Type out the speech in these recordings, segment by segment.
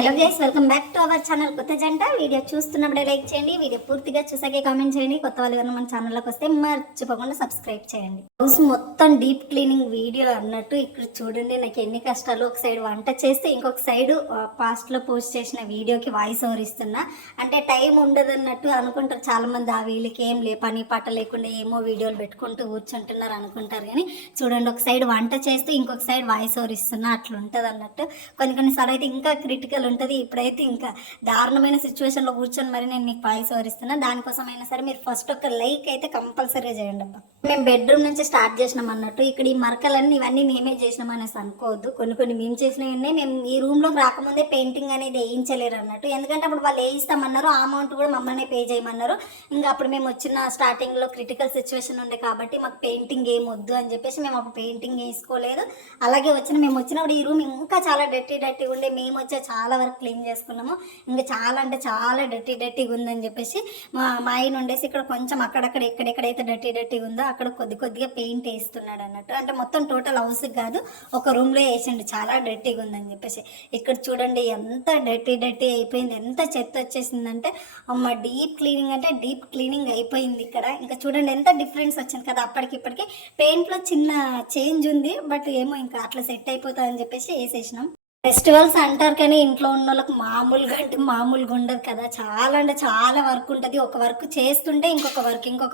Hello guys, welcome back to our channel కొత్త జంట. Video చూస్తున్నప్పుడే like చేయండి, వీడియో పూర్తిగా చూసాకే కామెంట్ చేయండి. కొత్త వాళ్ళు కనుక మన ఛానల్లోకి వస్తే మర్చిపోకుండా సబ్స్క్రైబ్ చేయండి. హౌస్ మొత్తం డీప్ క్లీనింగ్ వీడియో అన్నట్టు ఇక్కడ చూడండి. నాకు ఎన్ని కష్టాలు, ఒక సైడ్ వంట చేస్తే ఇంకొక సైడ్ పాస్ట్లో పోస్ట్ చేసిన వీడియోకి వాయిస్ ఓవర్ ఇస్తున్నా. అంటే టైం ఉండదు అన్నట్టు అనుకుంటారు చాలా మంది. ఆ వీళ్ళకి ఏం పని పాట లేకుండా ఏమో వీడియోలు పెట్టుకుంటూ కూర్చుంటున్నారు అనుకుంటారు. కానీ చూడండి, ఒక సైడ్ వంట చేస్తూ ఇంకొక సైడ్ వాయిస్ ఓవర్ ఇస్తున్నా. అట్లా ఉంటుంది అన్నట్టు. కొన్నిసార్లు అయితే ఇంకా క్రిటికల్ ఉంటుంది. ఇప్పుడైతే ఇంకా దారుణమైన సిచ్యువేషన్లో కూర్చొని మరి నేను మీకు వాయిస్ ఓవర్ ఇస్తున్నా. దానికోసం అయినా సరే మీరు ఫస్ట్ ఒక లైక్ అయితే కంపల్సరీగా చేయండి అబ్బా. మేము బెడ్రూమ్ నుంచి స్టార్ట్ చేసినాం అన్నట్టు. ఇక్కడ ఈ మరకలన్నీ ఇవన్నీ మేమే చేసినాం అనేసి అనుకోవద్దు. కొన్ని మేము చేసినవన్నీ మేము ఈ రూమ్లోకి రాకముందే పెయింటింగ్ అనేది వేయించలేరు అన్నట్టు. ఎందుకంటే అప్పుడు వాళ్ళు వేయిస్తామన్నారు, ఆ అమౌంట్ కూడా మమ్మల్ని పే చేయమన్నారు. ఇంకా అప్పుడు మేము వచ్చిన స్టార్టింగ్లో క్రిటికల్ సిచ్యువేషన్ ఉండే కాబట్టి మాకు పెయింటింగ్ ఏం వద్దు అని చెప్పేసి మేము అప్పుడు పెయింటింగ్ వేసుకోలేదు. అలాగే మేము వచ్చినప్పుడు ఈ రూమ్ ఇంకా చాలా డర్టీ ఉండే. మేము వచ్చే చాలా వరకు క్లీన్ చేసుకున్నాము. ఇంకా చాలా అంటే చాలా డర్టీగా ఉందని చెప్పేసి మా ఆయన ఉండేసి ఇక్కడ కొంచెం అక్కడక్కడ ఎక్కడెక్కడైతే డర్టీగా ఉందో అక్కడ కొద్దిగా పెయింట్ వేస్తున్నాడు అన్నట్టు. అంటే మొత్తం టోటల్ హౌస్ కాదు, ఒక రూమ్లో వేసిండు. చాలా డర్టీగా ఉందని చెప్పేసి ఇక్కడ చూడండి ఎంత డర్టీ అయిపోయింది, ఎంత చెత్త వచ్చేసిందంటే అమ్మ. డీప్ క్లీనింగ్ అంటే డీప్ క్లీనింగ్ అయిపోయింది ఇక్కడ. ఇంకా చూడండి ఎంత డిఫరెన్స్ వచ్చింది కదా. అప్పటికిప్పటికి పెయింట్లో చిన్న చేంజ్ ఉంది, బట్ ఏమో ఇంకా అట్లా సెట్ అయిపోతుందని చెప్పేసి వేసేసినాం. ఫెస్టివల్స్ అంటారు కానీ ఇంట్లో ఉన్న వాళ్ళకి మామూలుగా ఉండదు కదా. చాలా అంటే చాలా వర్క్ ఉంటుంది. ఒక వర్క్ చేస్తుంటే ఇంకొక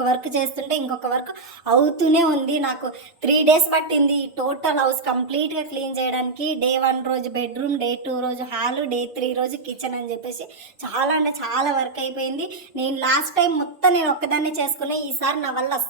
వర్క్ చేస్తుంటే ఇంకొక వర్క్ అవుతూనే ఉంది. నాకు 3 days పట్టింది టోటల్ హౌస్ కంప్లీట్గా క్లీన్ చేయడానికి. డే 1 రోజు బెడ్రూమ్, డే 2 రోజు హాల్, డే 3 రోజు కిచెన్ అని చెప్పేసి చాలా అంటే చాలా వర్క్ అయిపోయింది. నేను లాస్ట్ టైం మొత్తం నేను ఒక్కదాన్ని చేసుకున్నా. ఈసారి నా వల్ల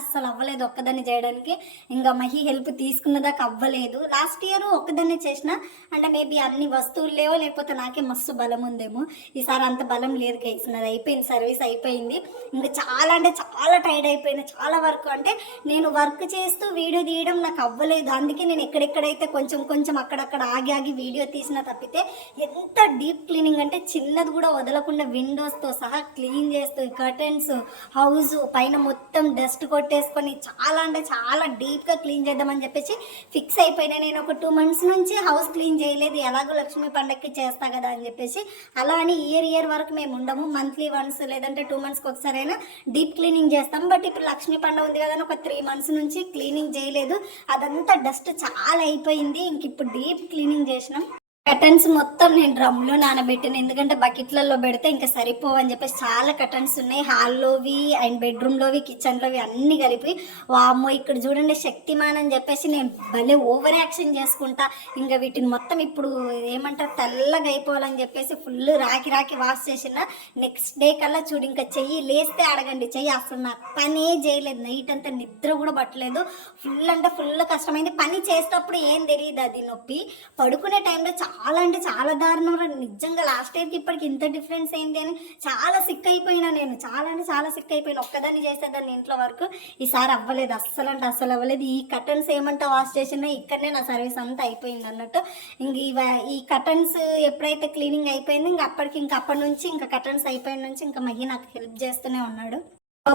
అస్సలు అవ్వలేదు ఒక్కదాన్ని చేయడానికి. ఇంకా మహి హెల్ప్ తీసుకున్నదాకా అవ్వలేదు. లాస్ట్ ఇయర్ ఒక్కదాన్ని చేసిన, అంటే మేబీ అన్ని వస్తువులు లేవో లేకపోతే నాకే మస్తు బలం ఉందేమో. ఈసారి అంత బలం లేదు గైస్. నాది అయిపోయింది, సర్వీస్ అయిపోయింది. ఇంకా చాలా అంటే చాలా టైర్డ్ అయిపోయినా. చాలా వర్క్ అంటే నేను వర్క్ చేస్తూ వీడియో తీయడం నాకు అవ్వలేదు. అందుకే నేను ఎక్కడెక్కడైతే కొంచెం అక్కడక్కడ ఆగి వీడియో తీసినా తప్పితే ఎంత డీప్ క్లీనింగ్ అంటే చిన్నది కూడా వదలకుండా విండోస్తో సహా క్లీన్ చేస్తూ కర్టెన్స్, హౌస్ పైన మొత్తం డస్ట్ కొట్టేసుకొని చాలా అంటే చాలా డీప్గా క్లీన్ చేద్దామని చెప్పేసి ఫిక్స్ అయిపోయినా. నేను ఒక 2 months నుంచి హౌస్ క్లీన్ చేయలేదు. ఎలాగో లక్ష్మీ పండగకి చేస్తా కదా అని చెప్పేసి. అలా అని ఇయర్ వరకు మేము ఉండము. మంత్లీ వన్స్ లేదంటే 2 monthsకి ఒకసారి అయినా డీప్ క్లీనింగ్ చేస్తాం. బట్ ఇప్పుడు లక్ష్మీ పండగ ఉంది కదా అని ఒక 3 months నుంచి క్లీనింగ్ చేయలేదు. అదంతా డస్ట్ చాలా అయిపోయింది. ఇంక ఇప్పుడు డీప్ క్లీనింగ్ చేసినాం. కర్టన్స్ మొత్తం నేను డ్రమ్లో నానబెట్టాను. ఎందుకంటే బకెట్లలో పెడితే ఇంకా సరిపోవని చెప్పేసి చాలా కర్టన్స్ ఉన్నాయి. హాల్లోవి అండ్ బెడ్రూమ్లోవి, కిచెన్లోవి అన్నీ కలిపి. వామ్మో, ఇక్కడ చూడండి శక్తిమాన్ అని చెప్పేసి నేను భలే ఓవర్ యాక్షన్ చేసుకుంటా. ఇంకా వీటిని మొత్తం ఇప్పుడు ఏమంటారు తెల్లగా అయిపోవాలని చెప్పేసి ఫుల్ రాకి వాష్ చేసిన. నెక్స్ట్ డే కల్లా చూడు, ఇంకా చెయ్యి లేస్తే అడగండి, చెయ్యి అసలు నాకు పనే చేయలేదు. నైట్ అంతా నిద్ర కూడా పట్టలేదు. ఫుల్ అంటే ఫుల్ కష్టమైంది. పని చేసేటప్పుడు ఏం తెలియదు అది నొప్పి. పడుకునే టైంలో చాలా అంటే చాలా దారుణం. నిజంగా లాస్ట్ ఇయర్కి ఇప్పటికి ఇంత డిఫరెన్స్ ఏంటి అని చాలా సిక్ అయిపోయినా. నేను చాలా అంటే చాలా సిక్ అయిపోయినా. ఒక్కదాన్ని చేసేదాన్ని ఇంట్లో వరకు. ఈసారి అవ్వలేదు, అస్సలు అవ్వలేదు. ఈ కర్టన్స్ ఏమంటా వాష్ చేసినా ఇక్కడనే నా సర్వీస్ అంతా అయిపోయింది అన్నట్టు. ఇంక ఈ కర్టన్స్ ఎప్పుడైతే క్లీనింగ్ అయిపోయింది అప్పటి నుంచి ఇంకా కర్టన్స్ అయిపోయిన నుంచి ఇంకా మహి నాకు హెల్ప్ చేస్తూనే ఉన్నాడు.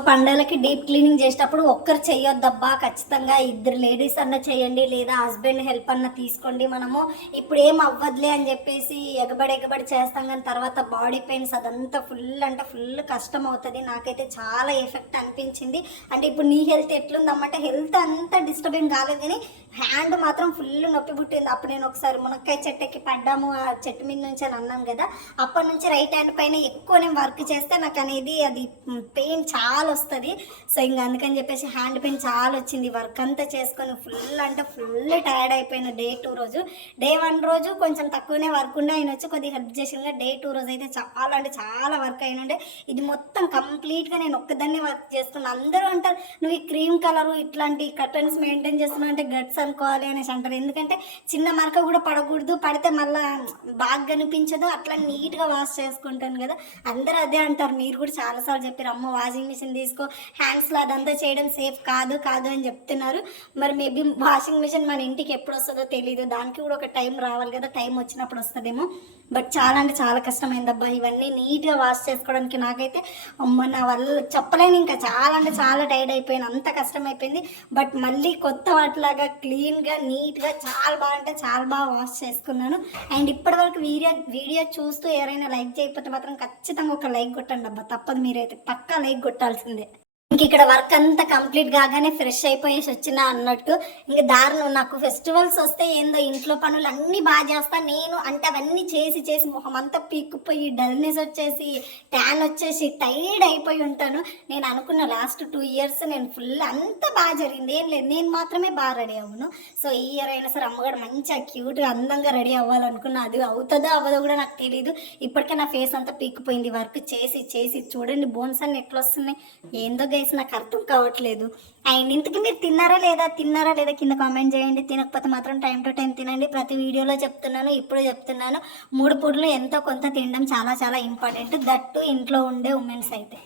పండగలకి డీప్ క్లీనింగ్ చేసేటప్పుడు ఒక్కరు చేయొద్దబ్బా, ఖచ్చితంగా 2 లేడీస్ అన్న చేయండి, లేదా హస్బెండ్ హెల్ప్ అన్న తీసుకోండి. మనము ఇప్పుడు ఏం అవ్వదులే అని చెప్పేసి ఎగబడి చేస్తాం, కానీ తర్వాత బాడీ పెయిన్స్ అదంతా ఫుల్ అంటే ఫుల్ కష్టం అవుతుంది. నాకైతే చాలా ఎఫెక్ట్ అనిపించింది. అంటే ఇప్పుడు నీ హెల్త్ ఎట్లుందమ్మంటే హెల్త్ అంతా డిస్టర్బ్ ఏం కాలేదు, కానీ హ్యాండ్ మాత్రం ఫుల్ నొప్పి పుట్టింది. అప్పుడు నేను ఒకసారి మునక్కాయ చెట్టుకి పడ్డాము, ఆ చెట్టు మీద నుంచి అని అన్నాను కదా. అప్పటి నుంచి రైట్ హ్యాండ్ పైన ఎక్కువ నేను వర్క్ చేస్తే నాకు అనేది అది పెయిన్ చాలా వస్తుంది. సో ఇంకా అందుకని చెప్పేసి హ్యాండ్ పెయిన్ చాలా వచ్చింది. వర్క్ అంతా చేసుకొని ఫుల్ అంటే ఫుల్ టైర్డ్ అయిపోయిన. డే 2 రోజు, డే 1 రోజు కొంచెం తక్కువనే వర్క్ ఉండే. ఆయన వచ్చి కొద్దిగా హెల్ప్ చేసిన. డే 2 రోజు అయితే చాలా అంటే చాలా వర్క్ అయినుండే. ఇది మొత్తం కంప్లీట్గా నేను ఒక్కదాన్ని వర్క్ చేస్తున్నాను. అందరూ అంటారు నువ్వు ఈ క్రీమ్ కలరు ఇట్లాంటి కర్టన్స్ మెయింటైన్ చేస్తున్నావు అంటే గట్స్ అనుకోవాలి అనేసి అంటారు. ఎందుకంటే చిన్న మరక కూడా పడకూడదు, పడితే మళ్ళీ బాగా కనిపించదు. అట్లా నీట్గా వాష్ చేసుకుంటాను కదా. అందరూ అదే అంటారు. మీరు కూడా చాలాసార్లు చెప్పారు, అమ్మ వాషింగ్ మిషన్ తీసుకో, హ్యాండ్స్లో అదంతా చేయడం సేఫ్ కాదు అని చెప్తున్నారు. మరి మేబీ వాషింగ్ మిషన్ మన ఇంటికి ఎప్పుడు వస్తుందో తెలియదు. దానికి కూడా ఒక టైం రావాలి కదా. టైం వచ్చినప్పుడు వస్తుందేమో. బట్ చాలా అంటే చాలా కష్టమైందబ్బా ఇవన్నీ నీట్గా వాష్ చేసుకోవడానికి. నాకైతే నా వల్ల చెప్పలేను. ఇంకా చాలా అంటే చాలా టైర్డ్ అయిపోయాను, అంత కష్టమైపోయింది. బట్ మళ్ళీ కొత్త వాటిలాగా క్లీన్ క్లీన్గా నీట్గా చాలా బాగా అంటే చాలా బాగా వాష్ చేసుకున్నాను. అండ్ ఇప్పటి వరకు వీడియో చూస్తూ ఎవరైనా లైక్ చేయకపోతే మాత్రం ఖచ్చితంగా ఒక లైక్ కొట్టండి అబ్బా, తప్పదు, మీరైతే పక్కా లైక్ కొట్టాల్సిందే. ఇంక ఇక్కడ వర్క్ అంతా కంప్లీట్ కాగానే ఫ్రెష్ అయిపోయేసి వచ్చిన అన్నట్టు. ఇంక దారుణం, నాకు ఫెస్టివల్స్ వస్తే ఏందో ఇంట్లో పనులు అన్నీ బాగా చేస్తా నేను, అంటే అవన్నీ చేసి చేసి మొహం అంతా పీక్కుపోయి డల్నెస్ వచ్చేసి ట్యాన్ వచ్చేసి టైర్డ్ అయిపోయి ఉంటాను. నేను అనుకున్న లాస్ట్ 2 years నేను ఫుల్ అంతా బాగా జరిగింది, ఏం లేదు, నేను మాత్రమే బాగా రెడీ అవ్వను. సో ఈ ఇయర్ అయినా సరే అమ్మగారు మంచిగా క్యూట్గా అందంగా రెడీ అవ్వాలనుకున్నా, అది అవుతుందో అవ్వదో కూడా నాకు తెలియదు. ఇప్పటికే నా ఫేస్ అంతా పీక్కుపోయింది వర్క్ చేసి చేసి. చూడండి బోన్స్ అన్ని ఎట్లా వస్తున్నాయి, ఏందో గైస్ నాకు అర్థం కావట్లేదు. అండ్ ఇంతకీ మీరు తిన్నారా లేదా కింద కామెంట్ చేయండి. తినకపోతే మాత్రం టైం టు టైం తినండి. ప్రతి వీడియోలో చెప్తున్నాను, ఇప్పుడు చెప్తున్నాను, 3 పూటలు ఎంతో కొంత తినడం చాలా చాలా ఇంపార్టెంట్, దట్టు ఇంట్లో ఉండే ఉమెన్స్ అయితే.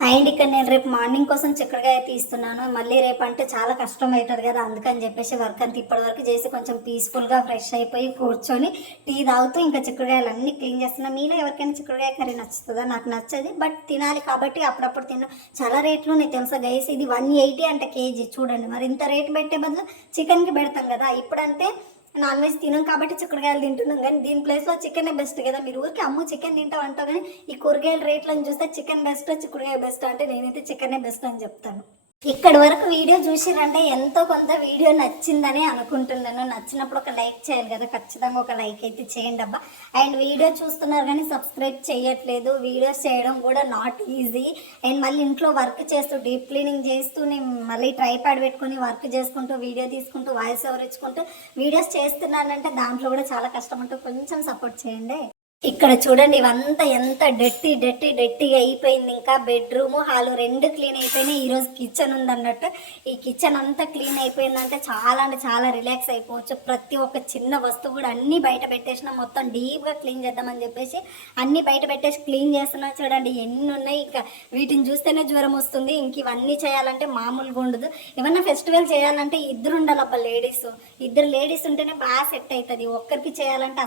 అండ్ ఇక్కడ నేను రేపు మార్నింగ్ కోసం చిక్కుడుకాయ తీస్తున్నాను. మళ్ళీ రేపు అంటే చాలా కష్టం అవుతుంది కదా, అందుకని చెప్పేసి వర్క్ అంతా ఇప్పటి వరకు చేసి కొంచెం పీస్ఫుల్గా ఫ్రెష్ అయిపోయి కూర్చొని టీ తాగుతూ ఇంకా చిక్కుడుకాయలు అన్నీ క్లీన్ చేస్తున్నాను. మీలో ఎవరికైనా చిక్కుడుకాయ కర్రీ నచ్చుతుందా? నాకు నచ్చదు, బట్ తినాలి కాబట్టి అప్పుడప్పుడు తిన్నా. చాలా రేట్లు ఉన్నాయి తెలుసా గైస్, ఇది 180 అంటే కేజీ. చూడండి మరి ఇంత రేటు పెట్టే బదులు చికెన్కి పెడతాం కదా. ఇప్పుడంటే నాన్ వెజ్ తినాం కాబట్టి చిక్కుడుకాయలు తింటున్నాం, కానీ దీని ప్లేస్లో చికెనే బెస్ట్ కదా. మీరు ఊరికి అమ్ము చికెన్ తింటాం అంటావు, కానీ ఈ కూరగాయల రేట్లను చూస్తే చికెన్ బెస్ట్ చిక్కుడుకాయ బెస్ట్ అంటే నేనైతే చికెనే బెస్ట్ అని చెప్తాను. ఇక్కడి వరకు వీడియో చూసిరంటే ఎంతో కొంత వీడియో నచ్చిందని అనుకుంటున్నాను. నచ్చినప్పుడు ఒక లైక్ చేయాలి కదా, ఖచ్చితంగా ఒక లైక్ అయితే చేయండి అబ్బా. అండ్ వీడియో చూస్తున్నారు కానీ సబ్స్క్రైబ్ చేయట్లేదు. వీడియోస్ చేయడం కూడా నాట్ ఈజీ. అండ్ మళ్ళీ ఇంట్లో వర్క్ చేస్తూ డీప్ క్లీనింగ్ చేస్తూ నేను మళ్ళీ ట్రైపాడ్ పెట్టుకుని వర్క్ చేసుకుంటూ వీడియో తీసుకుంటూ వాయిస్ ఓవర్ ఇచ్చుకుంటూ వీడియోస్ చేస్తున్నానంటే దాంట్లో కూడా చాలా కష్టం ఉంటుంది, కొంచెం సపోర్ట్ చేయండి. ఇక్కడ చూడండి ఇవంతా ఎంత డెట్టిగా అయిపోయింది. ఇంకా బెడ్రూమ్ హాలు 2 క్లీన్ అయిపోయినాయి. ఈరోజు కిచెన్ ఉందన్నట్టు. ఈ కిచెన్ అంతా క్లీన్ అయిపోయిందంటే చాలా అంటే చాలా రిలాక్స్ అయిపోవచ్చు. ప్రతి ఒక్క చిన్న వస్తువు కూడా అన్నీ బయట పెట్టేసిన, మొత్తం డీప్గా క్లీన్ చేద్దామని చెప్పేసి అన్నీ బయట పెట్టేసి క్లీన్ చేస్తున్నా. చూడండి ఎన్ని ఉన్నాయి, ఇంకా వీటిని చూస్తేనే జ్వరం వస్తుంది. ఇంక ఇవన్నీ చేయాలంటే మామూలుగా ఉండదు. ఏమన్నా ఫెస్టివల్ చేయాలంటే 2 ఉండాలబ్బా లేడీస్. 2 లేడీస్ ఉంటేనే బాగా సెట్ అవుతుంది. ఒక్కరికి చేయాలంటే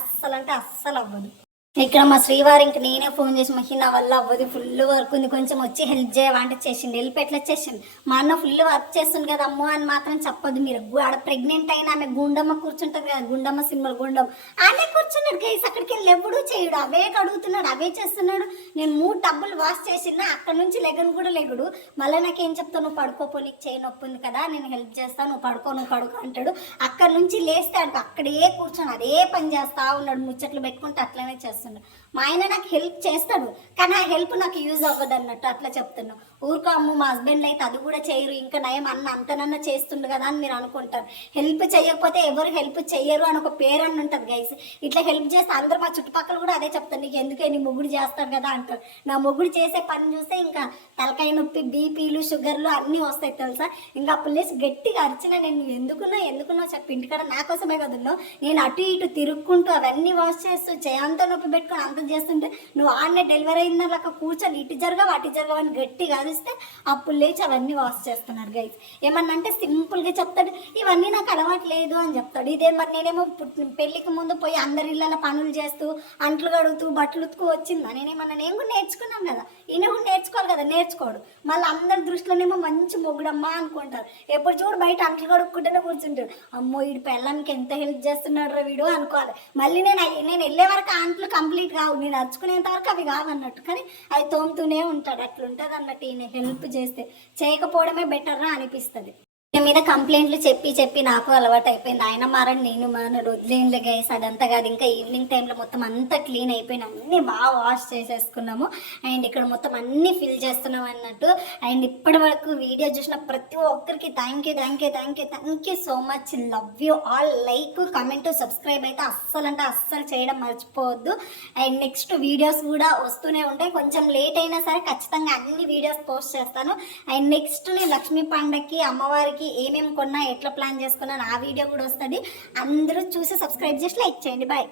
అస్సలు అవ్వదు. ఇక్కడ మా శ్రీవారి ఇంక నేనే ఫోన్ చేసి మహి నా వల్ల అవ్వదు, ఫుల్ వర్క్ ఉంది, కొంచెం వచ్చి హెల్ప్ చేయవా అంటే చేసిండు. హెల్ప్ ఎట్లా చేసిండు, మా అన్న ఫుల్ వర్క్ చేస్తుంది కదా అమ్మో అని మాత్రం చెప్పొద్దు మీరు. ఆడ ప్రెగ్నెంట్ అయినా ఆమె గుండమ్మ కూర్చుంటుంది కదా, గుండమ్మ సినిమాలు గుండమ్మ ఆమె కూర్చున్నాడు గైస్. అక్కడికి వెళ్ళి ఎప్పుడూ చేయడు, అవే కడుగుతున్నాడు, అవే చేస్తున్నాడు. నేను 3 టబ్బులు వాష్ చేసినా అక్కడ నుంచి లెగను కూడా లెగడు. మళ్ళీ నాకేం చెప్తావు, నువ్వు పడుకోపో, నీకు చేయి నొప్పి ఉంది కదా, నేను హెల్ప్ చేస్తాను, నువ్వు పడుకో అంటాడు. అక్కడ నుంచి లేస్తాడు, అక్కడే కూర్చొని అదే పని చేస్తా ఉన్నాడు, ముచ్చట్లు పెట్టుకుంటే అట్లనే చేస్తాడు. మా ఆయన నాకు హెల్ప్ చేస్తాడు, కానీ ఆ హెల్ప్ నాకు యూజ్ అవ్వదు అన్నట్టు అట్లా చెప్తున్నాను. ఊరుకో అమ్ము, మా హస్బెండ్ అయితే అది కూడా చేయరు, ఇంకా నయం అన్న అంతనన్నా చేస్తుండు కదా అని మీరు అనుకుంటారు. హెల్ప్ చేయకపోతే ఎవరు హెల్ప్ చెయ్యరు అని ఒక పేరు అని ఉంటుంది గైస్. ఇట్లా హెల్ప్ చేస్తే అందరూ మా చుట్టుపక్కల కూడా అదే చెప్తారు, నీకు ఎందుకే నీ మొగుడు చేస్తాడు కదా అంటారు. నా మొగుడు చేసే పని చూస్తే ఇంకా తలకాయ నొప్పి, బీపీలు, షుగర్లు అన్నీ వస్తాయి తెలుసా. ఇంకా అప్పుడు లేచి గట్టిగా అరిచిన, నేను ఎందుకున్నా చెప్పి ఇంటికాడ నా కోసమే కదున్నావు. నేను అటు ఇటు తిరుక్కుంటూ అవన్నీ వాష్ చేస్తూ చేయంతా నొప్పి పెట్టుకొని అంత చేస్తుంటే నువ్వు ఆడనే డెలివరీ అయిందాక కూర్చొని ఇటు జరగవని గట్టిగా అరిస్తే అప్పుడు లేచి అవన్నీ వాష్ చేస్తున్నారు గైస్. ఏమన్నా అంటే సింపుల్గా చెప్తాడు, ఇవన్నీ నాకు అలవాటు లేదు అని చెప్తాడు. ఇదే మరి నేనేమో పెళ్ళికి ముందు పోయి అందరి ఇళ్ళ పనులు చేస్తూ అంట్లు కడుగుతూ బట్టలు ఉతుకు వచ్చిందా, నేను కూడా నేర్చుకున్నాను కదా, ఈయన కూడా నేర్చుకోవాలి కదా, నేర్చుకోడు. మళ్ళీ అందరి దృష్టిలోనేమో మంచి మొగుడమ్మా అనుకుంటారు. ఎప్పుడు చూడు బయట అంట్లు కడుక్కుంటూనే కూర్చుంటాడు. అమ్మో వీడు పెళ్ళానికి ఎంత హెల్ప్ చేస్తున్నాడు రా వీడు అనుకోవాలి. మళ్ళీ నేను వెళ్ళే వరకు అంట్లు కంప్లీట్ కావు, నేను అరుచుకునేంత వరకు అవి కావన్నట్టు, కానీ అవి తోముతూనే ఉంటాడు. అట్లుంటుంది అన్నట్టు ఈయన హెల్ప్ చేస్తే. చేయకపోవడమే బెటర్ రా అనిపిస్తుంది. ఈయన మీద కంప్లైంట్లు చెప్పి నాకు అలవాటు అయిపోయింది. ఆయన మారని నేను మారడు, వదిలేనులే గైస్, అదంతా కాదు. ఇంకా ఈవినింగ్ టైంలో మొత్తం అంతా క్లీన్ అయిపోయిన అన్నీ బాగా వాష్ చేసేసుకున్నాము. అండ్ ఇక్కడ మొత్తం అన్నీ ఫిల్ చేస్తున్నాం అన్నట్టు. అండ్ ఇప్పటి వరకు వీడియో చూసిన ప్రతి ఒక్కరికి thank you so much. Love you all. Like, comment, subscribe అయితే అస్సలు చేయడం మర్చిపోవద్దు. అండ్ నెక్స్ట్ వీడియోస్ కూడా వస్తూనే ఉంటాయి. కొంచెం లేట్ అయినా సరే ఖచ్చితంగా అన్ని వీడియోస్ పోస్ట్ చేస్తాను. అండ్ నెక్స్ట్ నేను లక్ష్మీ పండగకి అమ్మవారికి ఏమేమి కొన్నా, ఎట్లా ప్లాన్ చేసుకున్నా ఆ వీడియో కూడా వస్తుంది. అందరూ చూసి సబ్స్క్రైబ్ చేసి లైక్ చేయండి. బాయ్.